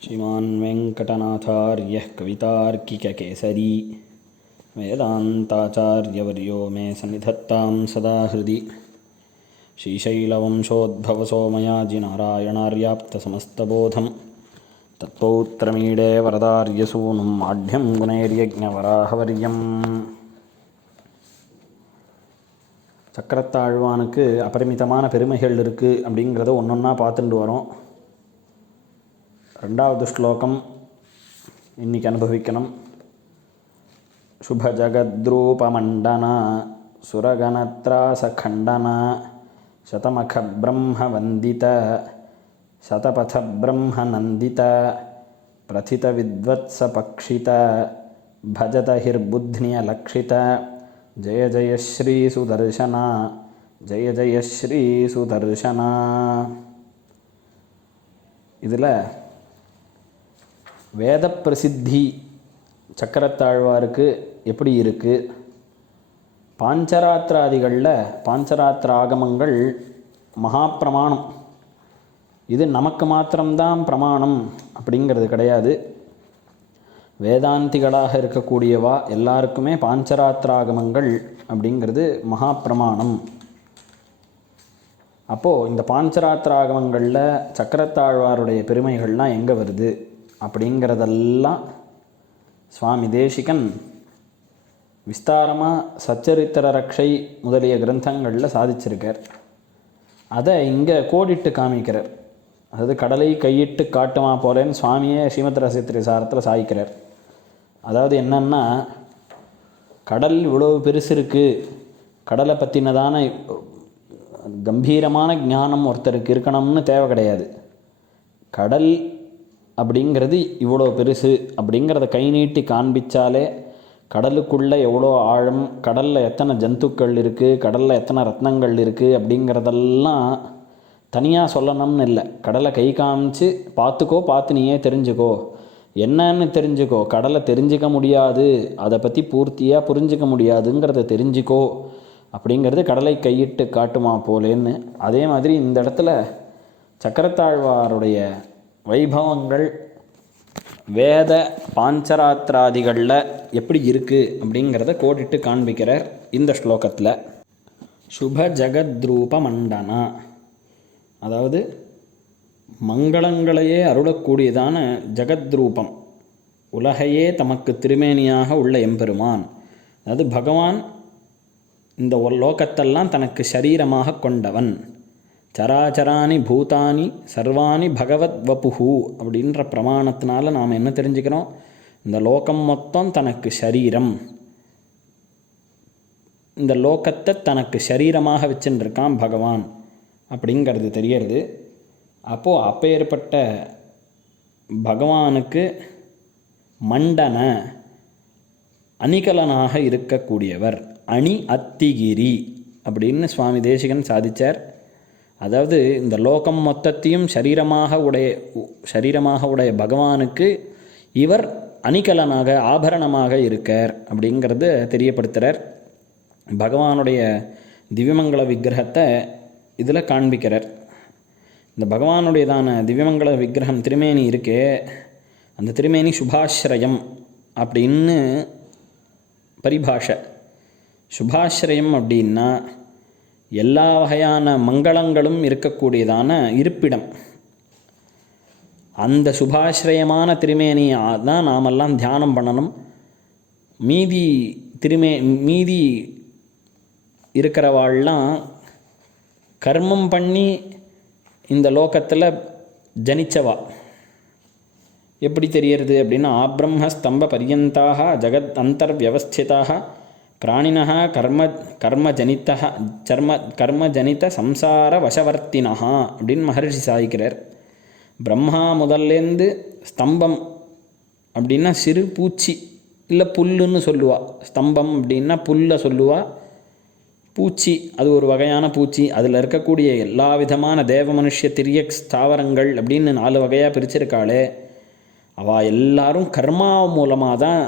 श्रीमान् वेङ्कटनाथार्यः कवितार्किककेसरी वेदान्ताचार्यवर्यो मे सन्निधत्तां सदा हृदि श्रीशैलवंशोद्भवसोमयाजिनारायणार्याप्तसमस्तबोधं तत्पौत्रमीडे वरदार्यसूनुं माढ्यं गुणैर्यज्ञवराहवर्यम् சக்கரத்தாழ்வானுக்கு அபரிமிதமான பெருமைகள் இருக்குது அப்படிங்கிறத ஒன்றொன்னா பார்த்துட்டு வரோம் ரெண்டாவது ஸ்லோகம் இன்னைக்கு அனுபவிக்கணும் शुभजगद्रूपमण्डना सुरगणत्रासखण्डना शतमखब्रह्मवन्दित शतपथब्रह्मनन्दित प्रथितविद्वत्सपक्षित भजत हिर्बुध्न्यलक्षित जय जय श्रीसुदर्शना जय जय श्रीसुदर्शना இதில் வேத பிரசித்தி சக்கரத்தாழ்வாருக்கு எப்படி இருக்குது பாஞ்சராத்திராதிகளில் பாஞ்சராத்திர ஆகமங்கள் மகாப்பிரமாணம். இது நமக்கு மாத்திரம்தான் பிரமாணம் அப்படிங்கிறது கிடையாது. வேதாந்திகளாக இருக்கக்கூடியவா எல்லாருக்குமே பாஞ்சராத்திராகமங்கள் அப்படிங்கிறது மகாப்பிரமாணம். அப்போது இந்த பாஞ்சராத்திராகமங்களில் சக்கரத்தாழ்வாருடைய பெருமைகள்லாம் எங்கே வருது? அப்படிங்கிறதெல்லாம் சுவாமி தேசிகன் விஸ்தாரமாக சச்சரித்திர ரக்ஷை முதலிய கிரந்தங்களில் சாதிச்சிருக்கார். அதை இங்கே கோடிட்டு காமிக்கிறார். அதாவது கடலை கையிட்டு காட்டுமா போலேன்னு சுவாமியே ஸ்ரீமத் ரசித்திரி சாரத்தில் சாதிக்கிறார் அதாவது என்னன்னா கடல் இவ்வளவு பெருசு இருக்குது கடலை பற்றினதான கம்பீரமான ஞானம் ஒருத்தருக்கு இருக்கணும்னு தேவை கிடையாது. கடல் அப்படிங்கிறது இவ்வளோ பெருசு. அப்படிங்கிறத கை நீட்டி காண்பிச்சாலே கடலுக்குள்ளே எவ்வளோ ஆழம் கடலில் எத்தனை ஜந்துக்கள் இருக்குது கடலில் எத்தனை ரத்னங்கள் இருக்குது அப்படிங்கிறதெல்லாம் தனியாக சொல்லணும்னு இல்லை. கடலை கை காமிச்சு பார்த்துக்கோ பார்த்து நீயே தெரிஞ்சுக்கோ. என்னன்னு தெரிஞ்சுக்கோ. கடலை தெரிஞ்சிக்க முடியாது. அதை பற்றி பூர்த்தியாக புரிஞ்சிக்க முடியாதுங்கிறத தெரிஞ்சுக்கோ. அப்படிங்கிறது கடலை கையிட்டு காட்டுமா போலேன்னு. அதே மாதிரி இந்த இடத்துல சக்கரத்தாழ்வாருடைய வைபவங்கள் வேத பாஞ்சராத்திராதிகளில் எப்படி இருக்குது அப்படிங்கிறத கோடிட்டு காண்பிக்கிறார் இந்த ஸ்லோகத்தில். சுப ஜகத்ரூப மண்டனா அதாவது மங்களங்களையே அருளக்கூடியதான ஜகத்ரூபம். உலகையே தமக்கு திருமேனியாக உள்ள எம்பெருமான். அதாவது பகவான் இந்த லோகத்தெல்லாம் தனக்கு சரீரமாக கொண்டவன். சராச்சராணி பூதானி சர்வாணி பகவத் வபுஹு அப்படின்ற பிரமாணத்தினால நாம் என்ன தெரிஞ்சுக்கிறோம்? இந்த லோகம் மொத்தம் தனக்கு சரீரம் இந்த லோகத்தை தனக்கு சரீரமாக வச்சுருக்கான் பகவான் அப்படிங்கிறது தெரியறது. அப்போது அப்பேற்பட்ட பகவானுக்கு மண்டன அணிகலனாக இருக்கக்கூடியவர் அணி அத்திகிரி அப்படின்னு சுவாமி தேசிகன் சாதித்தார் அதாவது இந்த லோகம் மொத்தத்தையும் சரீரமாக உடைய சரீரமாக உடைய பகவானுக்கு இவர் அணிகலனாக ஆபரணமாக இருக்கார் அப்படிங்கிறத தெரியப்படுத்துகிறார் பகவானுடைய திவ்யமங்கல விக்கிரகத்தை இதில் காண்பிக்கிறார். இந்த பகவானுடையதான திவ்யமங்கல விக்கிரகம் திருமேனி இருக்கே அந்த திருமேனி சுபாஸ்ரயம் அப்படின்னு பரிபாஷை. சுபாஸ்ரயம் அப்படின்னா எல்லா வகையான மங்களங்களும் இருக்கக்கூடியதான இருப்பிடம். அந்த சுபாசிரயமான திருமேனியை தான் நாமெல்லாம் தியானம் பண்ணணும். மீதி திருமே மீதி இருக்கிறவாள்லாம் கர்மம் பண்ணி இந்த லோகத்தில் ஜனிச்சவா. எப்படி தெரியறது அப்படின்னா ஆப்ரம்ம ஸ்தம்ப பரியந்தாக ஜகத் அந்தர்வியவஸ்திதாக பிராணினः கர்ம கர்மஜனித்த சர்ம கர்மஜனித சம்சார வசவர்த்தினா அப்படின்னு மகர்ஷி சாதிக்கிறார். பிரம்மா முதல்லேருந்து ஸ்தம்பம் அப்படின்னா சிறு பூச்சி இல்லை புல்லுன்னு சொல்லுவா. ஸ்தம்பம் அப்படின்னா புல்லை சொல்லுவா. பூச்சி அது ஒரு வகையான பூச்சி. அதில் இருக்கக்கூடிய எல்லா விதமான தேவ மனுஷ திரிய ஸ்தாவரங்கள் அப்படின்னு நாலு வகையாக பிரிச்சிருக்காளே. அவள் எல்லாரும் கர்மா மூலமாக தான்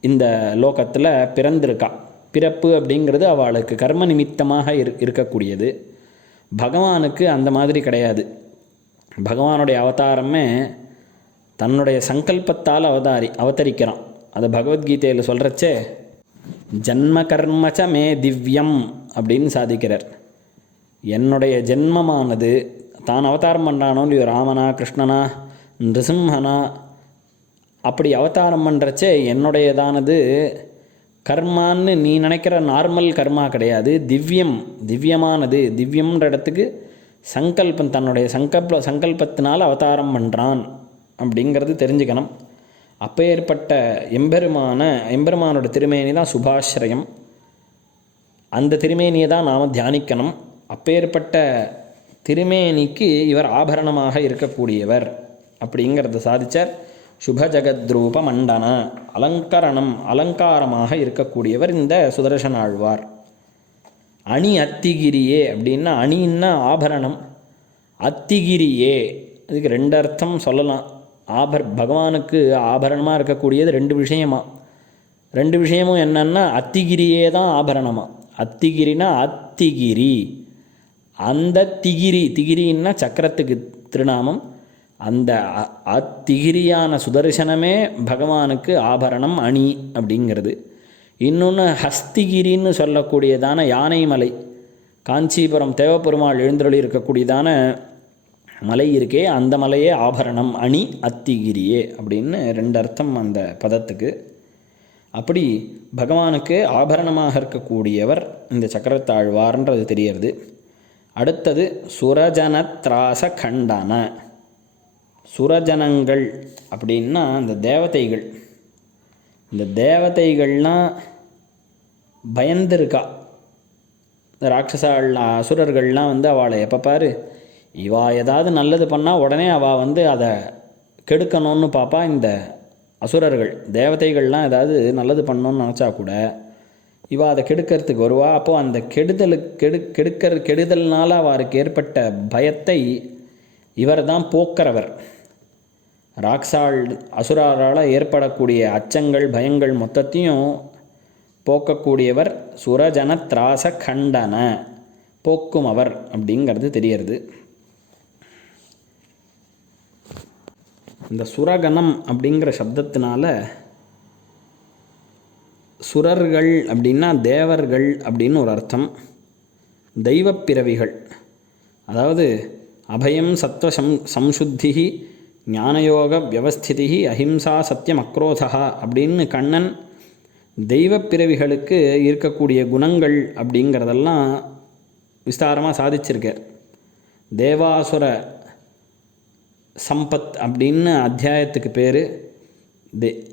இந்த லோகத்தில் பிறந்திருக்கா. பிறப்பு அப்படிங்கிறது அவளுக்கு கர்ம நிமித்தமாக இரு இருக்கக்கூடியது. பகவானுக்கு அந்த மாதிரி கிடையாது. பகவானுடைய அவதாரமே தன்னுடைய சங்கல்பத்தால் அவதாரி அவதரிக்கிறான். அது பகவத்கீதையில் சொல்கிறச்சே ஜன்ம கர்மச்ச மே திவ்யம் அப்படின்னு சாதிக்கிறார். என்னுடைய ஜென்மமானது தான் அவதாரம் பண்ணுறானோ இல்லையோ ராமனா கிருஷ்ணனா நிருசிம்ஹனா அப்படி அவதாரம் பண்ணுறச்சே என்னுடையதானது? கர்மான்னு நீ நினைக்கிற நார்மல் கர்மா கிடையாது. திவ்யம் திவ்யமானது. திவ்யம்ன்ற இடத்துக்கு சங்கல்பம் தன்னுடைய சங்கல்ப சங்கல்பத்தினால் அவதாரம் பண்ணுறான் அப்படிங்கிறது தெரிஞ்சுக்கணும். அப்பேற்பட்ட எம்பெருமான எம்பெருமானோட திருமேனி தான் சுபாஸ்ரயம் அந்த திருமேனியை தான் நாம் தியானிக்கணும். அப்பேற்பட்ட திருமேனிக்கு இவர் ஆபரணமாக இருக்கக்கூடியவர் அப்படிங்கிறத சாதிச்சார். சுபஜகத்ரூப மண்டன அலங்கரணம் அலங்காரமாக இருக்கக்கூடியவர் இந்த சுதர்சன ஆழ்வார் அணி அத்திகிரியே அப்படின்னா அணின்னா ஆபரணம். அத்திகிரியே இதுக்கு ரெண்டு அர்த்தம் சொல்லலாம். ஆபர் பகவானுக்கு ஆபரணமாக இருக்கக்கூடியது ரெண்டு விஷயமா. ரெண்டு விஷயமும் என்னன்னா அத்திகிரியே தான் ஆபரணமா. அத்திகிரினா அத்திகிரி. அந்த திகிரி திகிரின்னா சக்கரத்துக்கு திருநாமம். அந்த அ- அத்திகிரியான சுதர்சனமே பகவானுக்கு ஆபரணம் அணி அப்படிங்கிறது. இன்னொன்று ஹஸ்திகிரின்னு சொல்லக்கூடியதான யானைமலை. காஞ்சிபுரம் தேவப்பெருமாள் எழுந்தருளி இருக்கக்கூடியதான மலை இருக்கே அந்த மலையே ஆபரணம் அணி அத்திகிரியே அப்படின்னு ரெண்டு அர்த்தம் அந்த பதத்துக்கு. அப்படி பகவானுக்கு ஆபரணமாக இருக்கக்கூடியவர் இந்த சக்கரத்தாழ்வார்ன்றது தெரியறது. அடுத்தது சுரஜனத்ராச கண்டன. சுரஜனங்கள் அப்படின்னா அந்த தேவதைகள். இந்த தேவதைகள்லாம் பயந்துருக்கா. இந்த ராட்சசாள் அசுரர்கள்லாம் வந்து அவளை எப்போ பாரு இவா ஏதாவது நல்லது பண்ணால் உடனே அவள் வந்து அதை கெடுக்கணும்னு பார்ப்பா இந்த அசுரர்கள். தேவதைகள்லாம் ஏதாவது நல்லது பண்ணணும்னு நினச்சா கூட இவா அதை கெடுக்கிறதுக்கு வருவா. அப்போது அந்த கெடுதலுக்கு கெடு கெடுக்கிற கெடுதல்னால அவருக்கு ஏற்பட்ட பயத்தை இவர் தான் போக்குறவர். ராக்ஸால் அசுராரால் ஏற்படக்கூடிய அச்சங்கள் பயங்கள் மொத்தத்தையும் போக்கக்கூடியவர் சுரஜன திராச கண்டன போக்கும் அவர் அப்படிங்கிறது தெரியறது. இந்த சுரகணம் அப்படிங்கிற சப்தத்தினால சுரர்கள் அப்படின்னா தேவர்கள் அப்படின்னு ஒரு அர்த்தம். தெய்வப் பிறவிகள் அதாவது அபயம் சத்வ சம் சம்சுத்தி ஞானயோக வியவஸ்திதி அஹிம்சா சத்தியம் அக்ரோதா அப்படின்னு கண்ணன் தெய்வப் பிறவிகளுக்கு இருக்கக்கூடிய குணங்கள் அப்படிங்கிறதெல்லாம் விஸ்தாரமாக சாதிச்சிருக்கார். தேவாசுர சம்பத் அப்படின்னு அத்தியாயத்துக்கு பேர். தே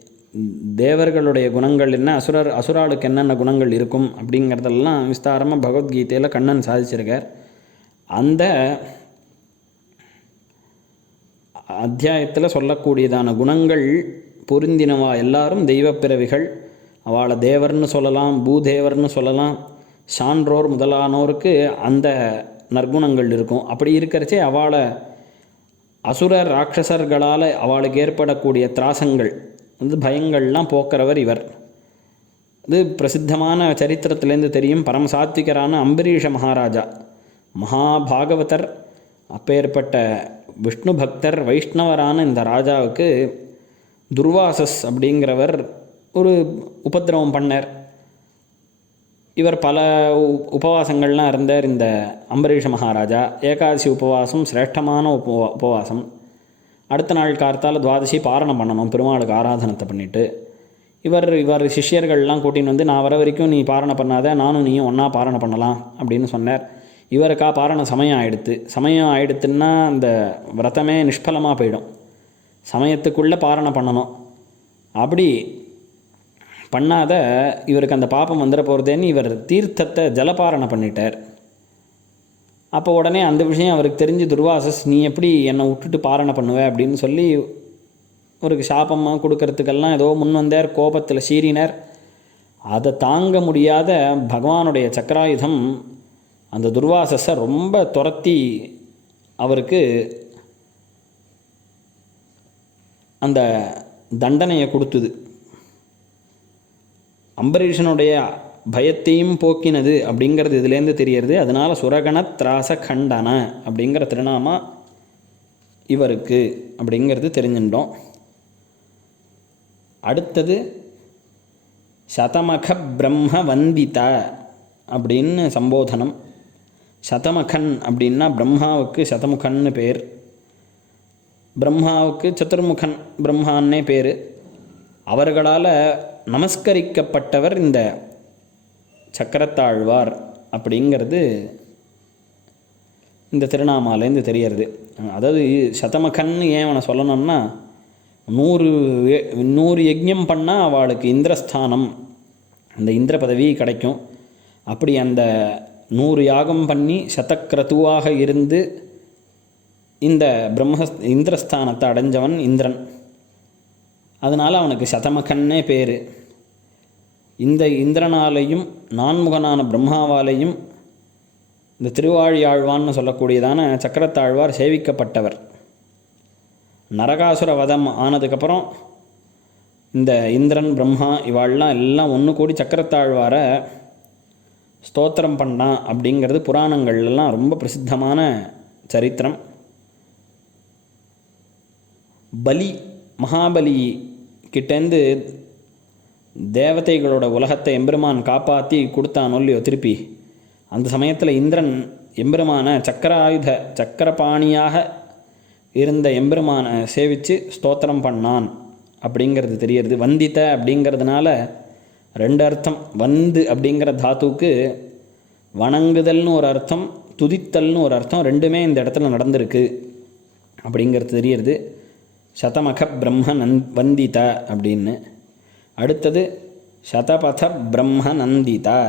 தேவர்களுடைய குணங்கள் என்ன? அசுரர் அசுராளுக்கு என்னென்ன குணங்கள் இருக்கும் அப்படிங்கிறதெல்லாம் விஸ்தாரமாக பகவத்கீதையில் கண்ணன் சாதிச்சிருக்கார். அந்த அத்தியாயத்தில் சொல்லக்கூடியதான குணங்கள் பொருந்தினவா எல்லாரும் தெய்வப் பிறவிகள் அவளை தேவர்னு சொல்லலாம் பூதேவர்னு சொல்லலாம் சான்றோர் முதலானோருக்கு அந்த நற்குணங்கள் இருக்கும். அப்படி இருக்கிறச்சே அவளை அசுரர் ராட்சசர்களால் அவளுக்கு ஏற்படக்கூடிய திராசங்கள் வந்து பயங்கள்லாம் போக்குறவர் இவர். இது பிரசித்தமான சரித்திரத்திலேருந்து தெரியும். பரமசாத்விகரான அம்பரீஷ மகாராஜா மகாபாகவதர் அப்பேற்பட்ட விஷ்ணு பக்தர் வைஷ்ணவரான இந்த ராஜாவுக்கு துர்வாசஸ் அப்படிங்கிறவர் ஒரு உபத்திரவம் பண்ணார். இவர் பல உ- உபவாசங்கள்லாம் இருந்தார் இந்த அம்பரீஷ மகாராஜா. ஏகாதசி உபவாசம் சிரேஷ்டமான உபவா உபவாசம். அடுத்த நாள் கார்த்தால் துவாதசி பாரணம் பண்ணணும் பெருமாளுக்கு ஆராதனத்தை பண்ணிட்டு. இவர் இவர் சிஷ்யர்கள்லாம் கூட்டின்னு வந்து நான் வர வரைக்கும் நீ பாரணை பண்ணாத நானும் நீயும் ஒன்றா பாரணை பண்ணலாம் அப்படின்னு சொன்னார். இவருக்கா பாரணம் சமயம் ஆயிடுத்து. சமயம் ஆயிடுத்துன்னா அந்த விரதமே நிஷ்பலமாக போயிடும். சமயத்துக்குள்ளே பாரணம் பண்ணணும். அப்படி பண்ணாத இவருக்கு அந்த பாப்பம் வந்துட போகிறதேன்னு இவர் தீர்த்தத்தை ஜலபாரணை பண்ணிட்டார். அப்போ உடனே அந்த விஷயம் அவருக்கு தெரிஞ்சு துர்வாசஸ் நீ எப்படி என்னை விட்டுட்டு பாரணை பண்ணுவ? அப்படின்னு சொல்லி ஒரு சாபமாக கொடுக்கறதுக்கெல்லாம் ஏதோ முன் வந்தார் கோபத்தில் சீறினார். அதை தாங்க முடியாத பகவானுடைய சக்கராயுதம் அந்த துர்வாசஸை ரொம்ப துரத்தி அவருக்கு அந்த தண்டனையை கொடுத்துது. அம்பரீஷனுடைய பயத்தையும் போக்கினது அப்படிங்கிறது இதுலேருந்து தெரியறது அதனால் சுரகண திராச கண்டன அப்படிங்கிற திருநாமா இவருக்கு அப்படிங்கிறது தெரிஞ்சுட்டோம் அடுத்தது சதமக பிரம்ம வந்தித அப்படின்னு சம்போதனம். சதமகன் அப்படின்னா பிரம்மாவுக்கு சதமுகன்னு பேர். பிரம்மாவுக்கு சதுர்முகன் பிரம்மான்னே பேர். அவர்களால் நமஸ்கரிக்கப்பட்டவர் இந்த சக்கரத்தாழ்வார் அப்படிங்கிறது இந்த திருநாமாலேருந்து தெரியறது. அதாவது சதமகன்னு ஏன் அவனை சொல்லணும்னா நூறு நூறு யஜ்யம் பண்ணால் அவளுக்கு இந்திரஸ்தானம். அந்த இந்திர பதவி கிடைக்கும். அப்படி அந்த நூறு யாகம் பண்ணி சதக்ரதுவாக இருந்து இந்த பிரம்ம இந்திரஸ்தானத்தை அடைஞ்சவன் இந்திரன். அதனால் அவனுக்கு சதமகன்னே பேர். இந்த இந்திரனாலேயும் நான்முகனான பிரம்மாவாலேயும் இந்த திருவாழியாழ்வான்னு சொல்லக்கூடியதான சக்கரத்தாழ்வார் சேவிக்கப்பட்டவர். நரகாசுர வதம் ஆனதுக்கப்புறம் இந்த இந்திரன் பிரம்மா இவாள்லாம் எல்லாம் ஒன்று கூடி சக்கரத்தாழ்வாரை ஸ்தோத்திரம் பண்ணான் அப்படிங்கிறது புராணங்கள்லாம் ரொம்ப பிரசித்தமான சரித்திரம். பலி மகாபலி கிட்டேருந்து தேவதைகளோட உலகத்தை எம்பெருமான் காப்பாற்றி கொடுத்தான் இல்லையோ திருப்பி அந்த சமயத்தில் இந்திரன் எம்பெருமான சக்கராயுத சக்கரபாணியாக இருந்த எம்பெருமானை சேவித்து ஸ்தோத்திரம் பண்ணான் அப்படிங்கிறது தெரியறது. வந்தித்த அப்படிங்கிறதுனால ரெண்டு அர்த்தம் வந்து அப்படிங்கிற தாத்துவுக்கு வணங்குதல்னு ஒரு அர்த்தம் துதித்தல்னு ஒரு அர்த்தம் ரெண்டுமே இந்த இடத்துல நடந்திருக்கு அப்படிங்கிறது தெரியறது சதமக பிரம்ம நந் வந்திதா அப்படின்னு. அடுத்தது சதபத பிரம்ம நந்திதா.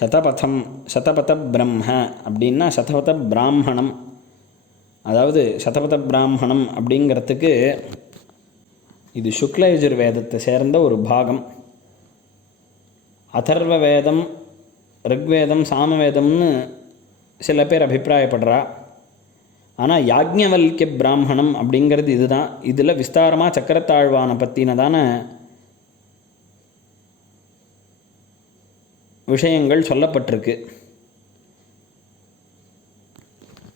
சதபதம் சதபத பிரம்ம அப்படின்னா சதபத பிராமணம். அதாவது சதபத பிராமணம் அப்படிங்கிறதுக்கு இது சுக்ல யஜுர்வேதத்தை சேர்ந்த ஒரு பாகம். அதர்வ வேதம் ரிக்வேதம் சாமவேதம்னு சில பேர் அபிப்பிராயப்படுறா. ஆனால் யாக்ஞவல்கிய பிராமணம் அப்படிங்கிறது இதுதான். இதில் விஸ்தாரமாக சக்கரத்தாழ்வானை பற்றினதான விஷயங்கள் சொல்லப்பட்டிருக்கு.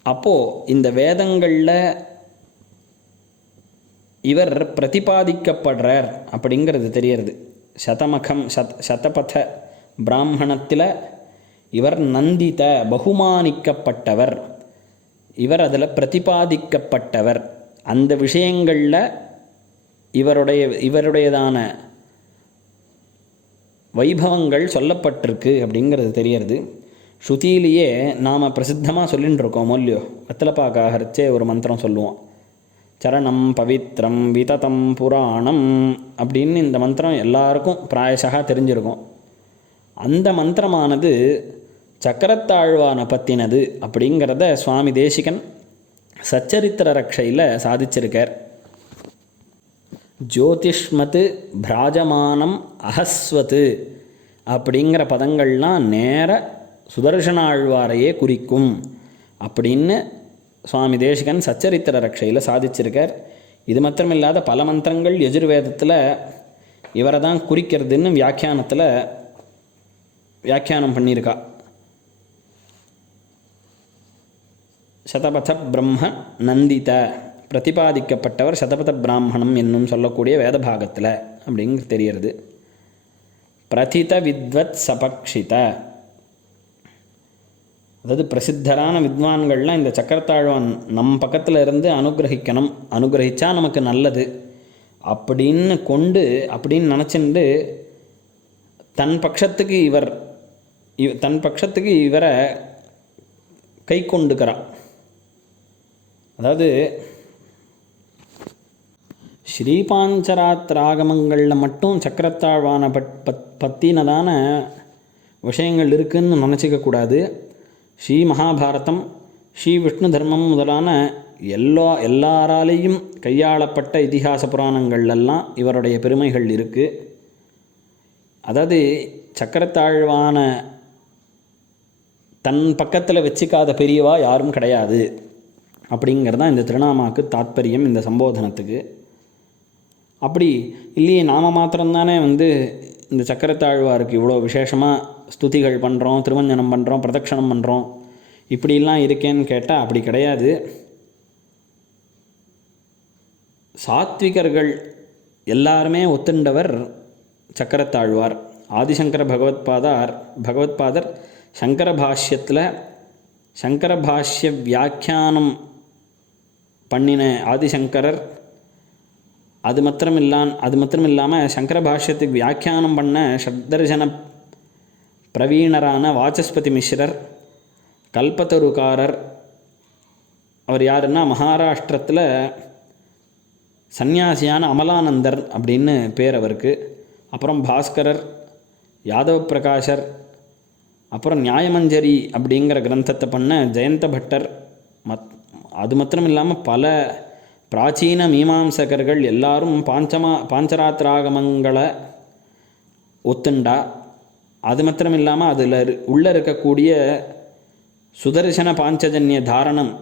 அப்போது இந்த வேதங்களில் இவர் பிரதிபாதிக்கப்படுறார் அப்படிங்கிறது தெரியறது. சதமகம் சத் சதபத பிராமணத்தில் இவர் நந்தித பகுமானிக்கப்பட்டவர். இவர் அதில் பிரதிபாதிக்கப்பட்டவர். அந்த விஷயங்களில் இவருடைய இவருடையதான வைபவங்கள் சொல்லப்பட்டிருக்கு அப்படிங்கிறது தெரியறது. ஸ்ருதியிலேயே நாம் பிரசித்தமாக சொல்லின்னு இருக்கோம் மொல்லியோ வெத்தலைப்பாக்காகரிச்சே ஒரு மந்திரம் சொல்லுவோம் சரணம் பவித்ரம் விததம் புராணம் அப்படின்னு இந்த மந்திரம் எல்லாருக்கும் பிராயசகா தெரிஞ்சிருக்கும். அந்த மந்திரமானது சக்கரத்தாழ்வானை பற்றினது அப்படிங்கிறத சுவாமி தேசிகன் சச்சரித்திர ரக்ஷையில் சாதிச்சிருக்கார். ஜோதிஷ்மத்து பிராஜமானம் அகஸ்வத்து அப்படிங்கிற பதங்கள்லாம் நேர சுதர்சன ஆழ்வாரையே குறிக்கும் அப்படின்னு சுவாமி தேசிகன் சச்சரித்திர ரக்ஷையில் சாதிச்சிருக்கார். இது மாத்திரமில்லாத பல மந்திரங்கள் யஜுர்வேதத்தில் இவரை தான் குறிக்கிறதுன்னு வியாக்கியானத்தில் வியாக்கியானம் பண்ணியிருக்கா. சதபத பிரம்ம நந்தித. பிரதிபாதிக்கப்பட்டவர் சதபத பிராமணம் என்னும் சொல்லக்கூடிய வேதபாகத்தில் அப்படிங்கிறது தெரியறது. பிரதித வித்வத் சபக்ஷித. அதாவது பிரசித்தரான வித்வான்கள்லாம் இந்த சக்கரத்தாழ்வான் நம் பக்கத்தில் இருந்து அனுகிரகிக்கணும். அனுகிரகிச்சா நமக்கு நல்லது. அப்படின்னு கொண்டு அப்படின்னு நினச்சிண்டு தன் பட்சத்துக்கு இவர் இவ தன் பட்சத்துக்கு இவரை கை கொண்டுக்கிறா அதாவது ஸ்ரீபாஞ்சராத் ராகமங்களில் மட்டும் சக்கரத்தாழ்வான பட் பத் பற்றினதான விஷயங்கள் இருக்குதுன்னு நினச்சிக்க கூடாது. ஸ்ரீ மகாபாரதம் ஸ்ரீ விஷ்ணு தர்மம் முதலான எல்லா எல்லாராலேயும் கையாளப்பட்ட இதிகாச புராணங்கள்லாம் இவருடைய பெருமைகள் இருக்குது அதாவது சக்கரத்தாழ்வான தன் பக்கத்தில் வச்சுக்காத பெரியவா யாரும் கிடையாது அப்படிங்கிறது தான் இந்த திருநாமாக்கு தாத்பரியம் இந்த சம்போதனத்துக்கு. அப்படி இல்லையே நாம மாத்திரம்தானே வந்து இந்த சக்கரத்தாழ்வாருக்கு இவ்வளோ விசேஷமாக ஸ்துதிகள் பண்ணுறோம் திருமஞ்சனம் பண்ணுறோம் பிரதட்சணம் பண்ணுறோம் இப்படிலாம் இருக்கேன்னு கேட்டால் அப்படி கிடையாது. சாத்விகர்கள் எல்லாருமே ஒத்துண்டவர் சக்கரத்தாழ்வார். ஆதிசங்கர பகவத்பாதார் பகவத்பாதர் சங்கர பாஷ்யத்தில் சங்கர பாஷ்ய வியாக்கியானம் பண்ணின ஆதிசங்கரர். அது மாத்திரம் இல்லான் அது மாத்திரம் இல்லாமல் சங்கர பாஷ்யத்துக்கு வியாக்கியானம் பண்ண ஷப்தர்ஜன பிரவீணரான வாச்சஸ்பதி மிஸ்ரர் கல்பத்தருக்காரர். அவர் யாருன்னா மகாராஷ்டிரத்தில் சந்நியாசியான அமலானந்தர் அப்படின்னு பேர் அவருக்கு. அப்புறம் பாஸ்கரர் யாதவ பிரகாஷர் அப்புறம் நியாயமஞ்சரி அப்படிங்கிற கிரந்தத்தை பண்ண ஜெயந்த பட்டர். மத் அது மாத்திரம் இல்லாமல் பல பிராச்சீன மீமாம்சகர்கள் எல்லாரும் பாஞ்சமா பாஞ்சராத்திராகமங்களை ஒத்துண்டா. அது மாத்திரம் இல்லாமல் அதில் உள்ளே இருக்கக்கூடிய சுதர்சன பாஞ்சஜன்ய தாரணம்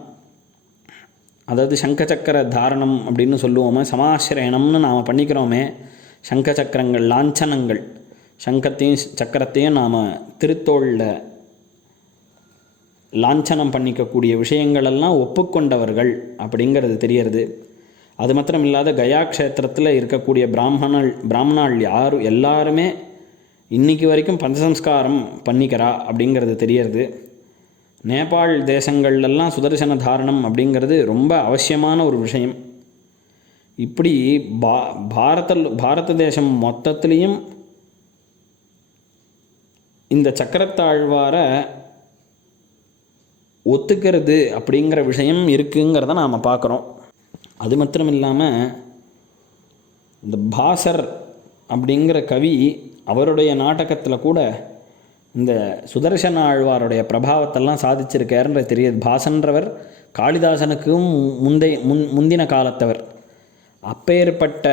அதாவது சங்கச்சக்கர தாரணம் அப்படின்னு சொல்லுவோமே சமாசிரயணம்னு நாம் பண்ணிக்கிறோமே சங்கச்சக்கரங்கள் லாஞ்சனங்கள் சங்கத்தையும் சக்கரத்தையும் நாம் திருத்தோளில் லாஞ்சனம் பண்ணிக்கக்கூடிய விஷயங்களெல்லாம் ஒப்புக்கொண்டவர்கள் அப்படிங்கிறது தெரியறது. அது மாத்திரம் இல்லாத கயா க்ஷேத்திரத்தில் இருக்கக்கூடிய பிராமணல் பிராமணால் யாரும் எல்லாருமே இன்னைக்கு வரைக்கும் பஞ்சசம்ஸ்காரம் பண்ணிக்கிறா அப்படிங்கிறது தெரியறது. நேபாள் தேசங்கள்லாம் சுதர்சன தாரணம் அப்படிங்கிறது ரொம்ப அவசியமான ஒரு விஷயம். இப்படி பா பாரத பாரத தேசம் மொத்தத்துலேயும் இந்த சக்கரத்தாழ்வாரை ஒத்துக்கிறது அப்படிங்கிற விஷயம் இருக்குங்கிறத நாம் பார்க்குறோம் அது மாத்திரம் இல்லாமல் இந்த பாசர் அப்படிங்கிற கவி அவருடைய நாடகத்தில் கூட இந்த சுதர்சன ஆழ்வாருடைய பிரபாவத்தெல்லாம் சாதிச்சிருக்காருன்ற தெரியுது. பாசன்றவர் காளிதாசனுக்கும் முந்தை முன் முந்தின காலத்தவர். அப்பேற்பட்ட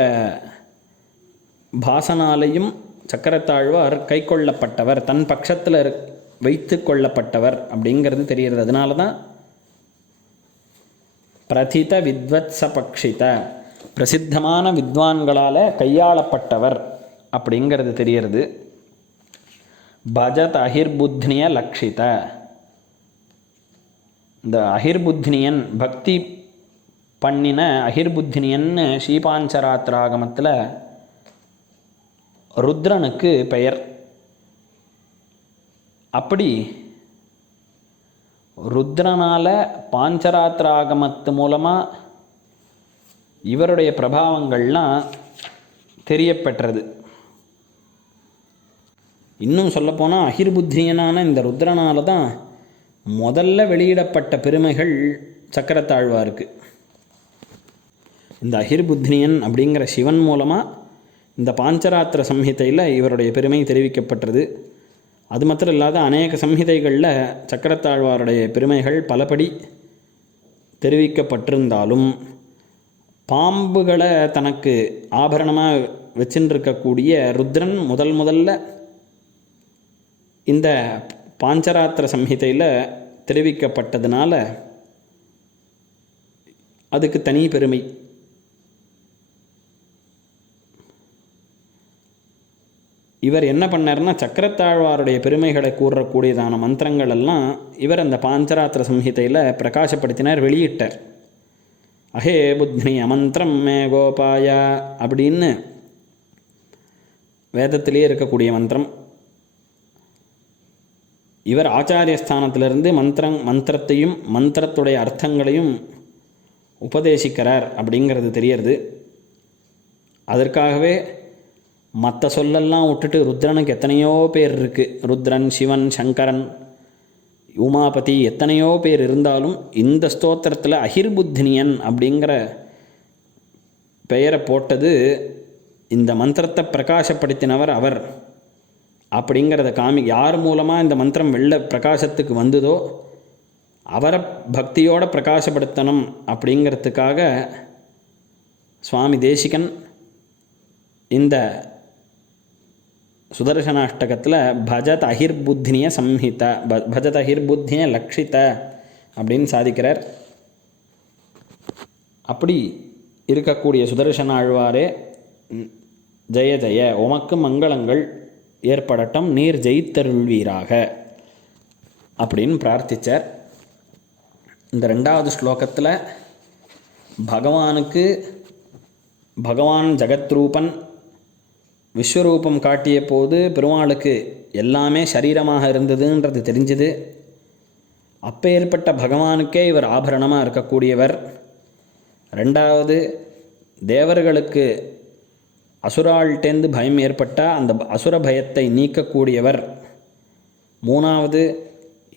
பாசனாலையும் சக்கரத்தாழ்வார் கை கொள்ளப்பட்டவர் தன் பட்சத்தில் வைத்து கொள்ளப்பட்டவர் அப்படிங்கிறது தெரிகிறது. அதனால தான் பிரதித வித்வத் பக்ஷித பிரசித்தமான வித்வான்களால் கையாளப்பட்டவர். அப்படிங்கிறது தெரியறது பஜத் அஹிர்புத்னிய லக்ஷித. இந்த அஹிர்புத்னியன் பக்தி பண்ணின அஹிர்புத்னியன்னு ஸ்ரீபாஞ்சராத்திராகமத்தில் ருத்ரனுக்கு பெயர். அப்படி ருத்ரனால் பாஞ்சராத்திராகமத்து மூலமாக இவருடைய பிரபாவங்கள்லாம் தெரியப்பெற்றது. இன்னும் சொல்லப்போனால் அகிர்புத்தியனான இந்த ருத்ரனால தான் முதல்ல வெளியிடப்பட்ட பெருமைகள் சக்கரத்தாழ்வாருக்கு. இந்த அகிர்புத்னியன் அப்படிங்கிற சிவன் மூலமாக இந்த பாஞ்சராத்திர சம்ஹிதையில் இவருடைய பெருமை தெரிவிக்கப்பட்டது. அது மாத்திரம் இல்லாத அநேக சம்ஹிதைகளில் சக்கரத்தாழ்வாருடைய பெருமைகள் பலபடி தெரிவிக்கப்பட்டிருந்தாலும் பாம்புகளை தனக்கு ஆபரணமாக வச்சுருக்கக்கூடிய ருத்ரன் முதல் முதல்ல இந்த பாஞ்சராத்திர சம்ஹிதையில் தெரிவிக்கப்பட்டதுனால அதுக்கு தனி பெருமை. இவர் என்ன பண்ணார்னா சக்கரத்தாழ்வாருடைய பெருமைகளை கூறக்கூடியதான மந்திரங்கள் எல்லாம் இவர் அந்த பாஞ்சராத்திர சம்ஹிதையில் பிரகாசப்படுத்தினார் வெளியிட்டார். அஹே புத்னி அமந்திரம் மே கோபாயா அப்படின்னு வேதத்திலே இருக்கக்கூடிய மந்திரம். இவர் ஆச்சாரிய ஸ்தானத்திலிருந்து மந்திரம் மந்திரத்தையும் மந்திரத்துடைய அர்த்தங்களையும் உபதேசிக்கிறார் அப்படிங்கிறது தெரியறது. அதற்காகவே மற்ற சொல்லெல்லாம் விட்டுட்டு ருத்ரனுக்கு எத்தனையோ பேர் இருக்குது ருத்ரன் சிவன் சங்கரன் உமாபதி எத்தனையோ பேர் இருந்தாலும் இந்த ஸ்தோத்திரத்தில் அகிர்புத்தினியன் அப்படிங்கிற பெயரை போட்டது இந்த மந்திரத்தை பிரகாசப்படுத்தினவர் அவர். அப்படிங்கிறத காமி யார் மூலமாக இந்த மந்திரம் வெள்ள பிரகாசத்துக்கு வந்ததோ அவரை பக்தியோட பிரகாசப்படுத்தணும் அப்படிங்கிறதுக்காக சுவாமி தேசிகன் இந்த சுதர்சனாஷ்டகத்தில் பஜத் அஹிர்புத்தினிய சம்ஹித ப பஜத் அஹிர்புத்தினிய லக்ஷித அப்படின்னு சாதிக்கிறார். அப்படி இருக்கக்கூடிய சுதர்சன ஆழ்வாரே ஜெய ஜெய உமக்கு மங்களங்கள் ஏற்படட்டும் நீர் ஜெயித்தருள்வீராக. அப்படின்னு பிரார்த்திச்சார். இந்த ரெண்டாவது ஸ்லோகத்தில் பகவானுக்கு பகவான் ஜெகத்ரூபன் விஸ்வரூபம் காட்டிய போது பெருமாளுக்கு எல்லாமே சரீரமாக இருந்ததுன்றது தெரிஞ்சுது. அப்பேற்பட்ட பகவானுக்கே இவர் ஆபரணமாக இருக்கக்கூடியவர். ரெண்டாவது தேவர்களுக்கு அசுராள்டேந்து பயம் ஏற்பட்டால் அந்த அசுர பயத்தை நீக்கக்கூடியவர். மூணாவது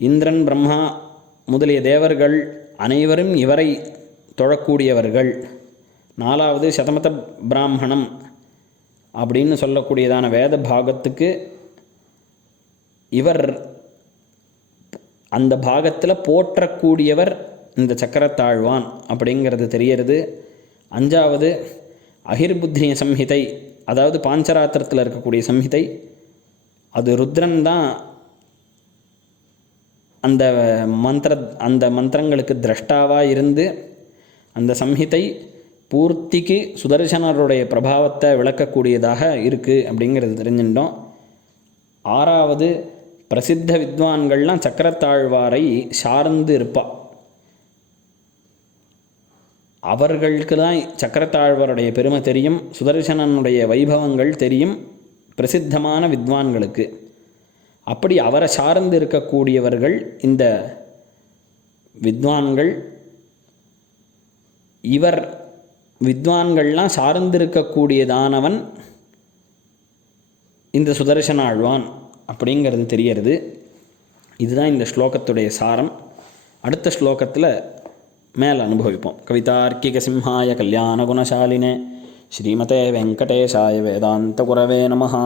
இந்திரன் பிரம்மா முதலிய தேவர்கள் அனைவரும் இவரை தொழக்கூடியவர்கள். நாலாவது சதமத பிராமணம் அப்படின்னு சொல்லக்கூடியதான வேத பாகத்துக்கு இவர் அந்த பாகத்தில் போற்றக்கூடியவர் இந்த சக்கரத்தாழ்வான் அப்படிங்கிறது தெரியறது. அஞ்சாவது அகிர்புத்ரிய சம்ஹிதை அதாவது பாஞ்சராத்திரத்தில் இருக்கக்கூடிய சம்ஹிதை அது ருத்ரன் தான் அந்த மந்திர அந்த மந்திரங்களுக்கு திரஷ்டாவாக இருந்து அந்த சம்ஹிதை பூர்த்திக்கு சுதர்சனருடைய பிரபாவத்தை விளக்கக்கூடியதாக இருக்குது அப்படிங்கிறது தெரிஞ்சுட்டோம். ஆறாவது பிரசித்த வித்வான்கள்லாம் சக்கரத்தாழ்வாரை சார்ந்து இருப்பாள் அவர்களுக்கு தான் சக்கரத்தாழ்வருடைய பெருமை தெரியும் சுதர்சனனுடைய வைபவங்கள் தெரியும் பிரசித்தமான வித்வான்களுக்கு. அப்படி அவரை சார்ந்து இருக்கக்கூடியவர்கள் இந்த வித்வான்கள் இவர் வித்வான்கள்லாம் சார்ந்திருக்கக்கூடியதானவன் இந்த சுதர்சன ஆழ்வான் அப்படிங்கிறது தெரியறது. இதுதான் இந்த ஸ்லோகத்துடைய சாரம். அடுத்த ஸ்லோகத்தில் மேலே அனுபவிப்போம் கவிதார்க்கிக சிம்ஹாய கல்யாண குணசாலினே ஸ்ரீமதே வெங்கடேஷாய வேதாந்த குரவே நமஹா